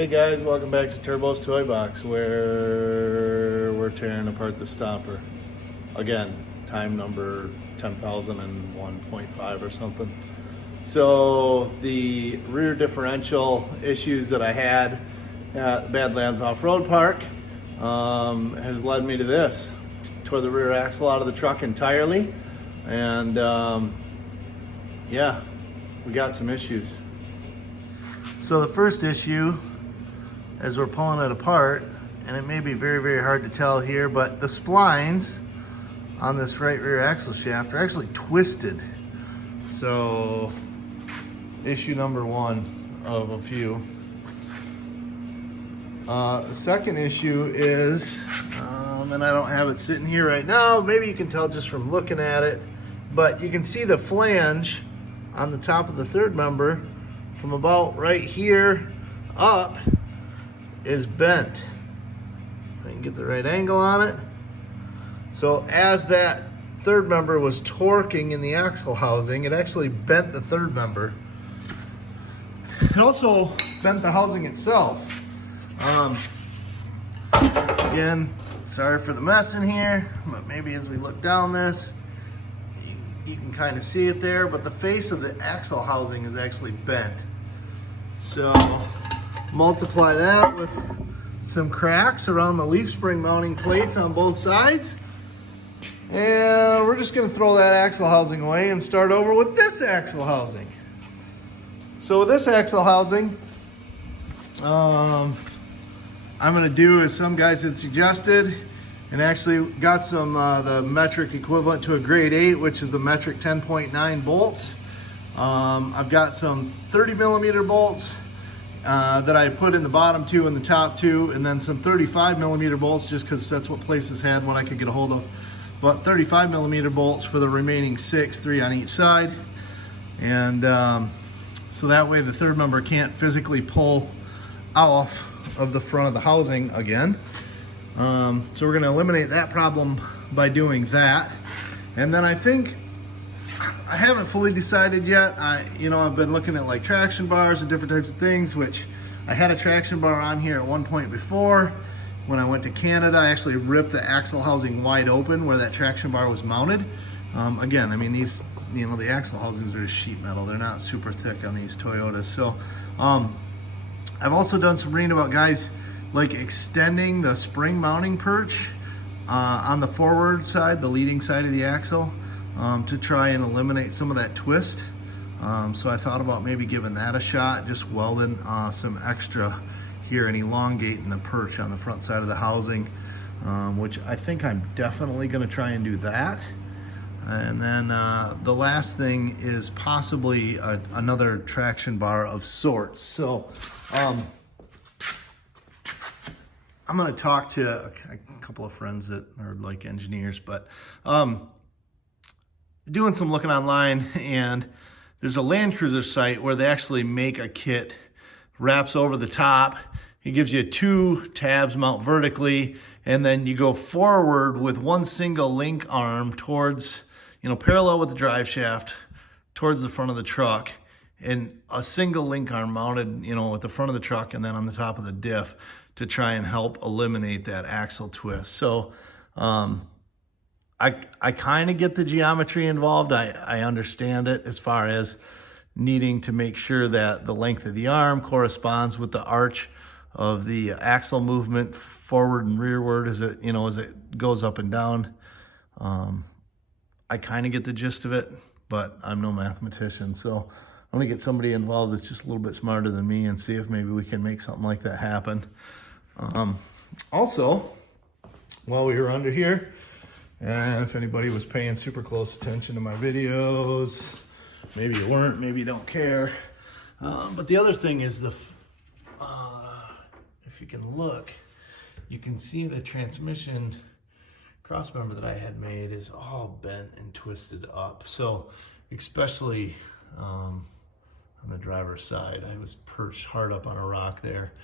Hey guys, welcome back to Turbo's Toy Box, where we're tearing apart the Stomper. Again, time number 10,001.5 or something. So the rear differential issues that I had at Badlands Off-Road Park has led me to this. Tore the rear axle out of the truck entirely, and yeah, we got some issues. So the first issue, as we're pulling it apart, and it may be very, very hard to tell here, but the splines on this right rear axle shaft are actually twisted. So issue number one of a few. The second issue is, and I don't have it sitting here right now, maybe you can tell just from looking at it, but you can see the flange on the top of the third member from about right here up is bent. If I can get the right angle on it. So as that third member was torquing in the axle housing, it actually bent the third member. It also bent the housing itself. Again, sorry for the mess in here, but maybe as we look down this, you can kind of see it there, but the face of the axle housing is actually bent. So multiply that with some cracks around the leaf spring mounting plates on both sides. And we're just gonna throw that axle housing away and start over with this axle housing. So with this axle housing, I'm gonna do as some guys had suggested, and actually got some, the metric equivalent to a grade 8, which is the metric 10.9 bolts. I've got some 30 millimeter bolts that I put in the bottom two and the top two, and then some 35 millimeter bolts just because that's what places had what I could get a hold of. But 35 millimeter bolts for the remaining 6, 3 on each side. And so that way the third member can't physically pull off of the front of the housing again. So we're gonna eliminate that problem by doing that. And then I think, I haven't fully decided yet. I've been looking at like traction bars and different types of things, which I had a traction bar on here at one point before. When I went to Canada, I actually ripped the axle housing wide open where that traction bar was mounted. Again, I mean, these, the axle housings are just sheet metal. They're not super thick on these Toyotas. So I've also done some reading about guys like extending the spring mounting perch on the forward side, the leading side of the axle, to try and eliminate some of that twist. So I thought about maybe giving that a shot, just welding some extra here and elongating the perch on the front side of the housing, which I think I'm definitely gonna try and do that. And then the last thing is possibly another traction bar of sorts. So I'm gonna talk to a couple of friends that are like engineers, but doing some looking online, and there's a Land Cruiser site where they actually make a kit, wraps over the top. It gives you 2 tabs mount vertically, and then you go forward with one single link arm towards, parallel with the drive shaft towards the front of the truck, and a single link arm mounted, at the front of the truck and then on the top of the diff to try and help eliminate that axle twist. So, I kind of get the geometry involved. I understand it as far as needing to make sure that the length of the arm corresponds with the arch of the axle movement forward and rearward as it goes up and down. I kind of get the gist of it, but I'm no mathematician. So I'm gonna get somebody involved that's just a little bit smarter than me and see if maybe we can make something like that happen. Also, while we were under here, and if anybody was paying super close attention to my videos, maybe you weren't, maybe you don't care. But the other thing is if you can look, you can see the transmission crossmember that I had made is all bent and twisted up. So especially on the driver's side, I was perched hard up on a rock there.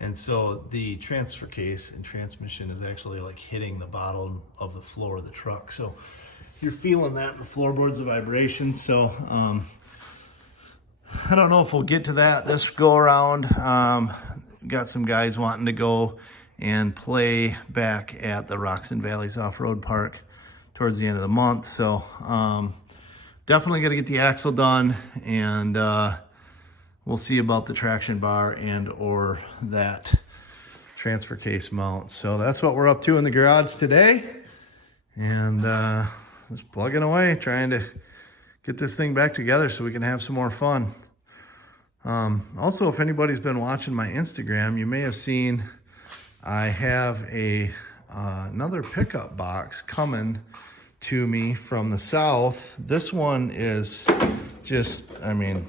And so the transfer case and transmission is actually like hitting the bottom of the floor of the truck. So you're feeling that in the floorboards, the vibration. So I don't know if we'll get to that this go around. got some guys wanting to go and play back at the Rocks and Valleys Off-Road Park towards the end of the month. So definitely got to get the axle done, and we'll see about the traction bar and or that transfer case mount. So that's what we're up to in the garage today, and just plugging away, trying to get this thing back together so we can have some more fun. Also, if anybody's been watching my Instagram, you may have seen I have another pickup box coming to me from the south. This one is just, I mean,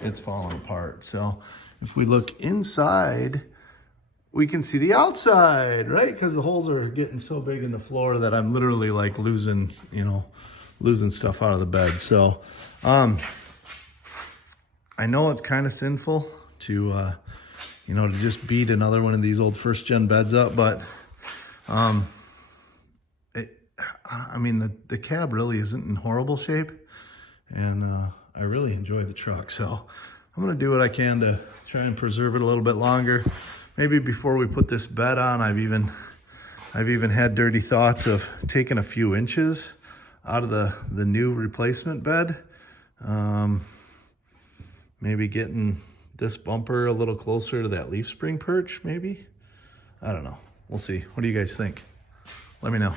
it's falling apart. So if we look inside, we can see the outside, right? Because the holes are getting so big in the floor that I'm literally like losing stuff out of the bed. So I know it's kind of sinful to to just beat another one of these old first gen beds up, but I mean, the cab really isn't in horrible shape, and I really enjoy the truck. So I'm gonna do what I can to try and preserve it a little bit longer. Maybe before we put this bed on, I've even had dirty thoughts of taking a few inches out of the new replacement bed. Maybe getting this bumper a little closer to that leaf spring perch, maybe. I don't know. We'll see. What do you guys think? Let me know.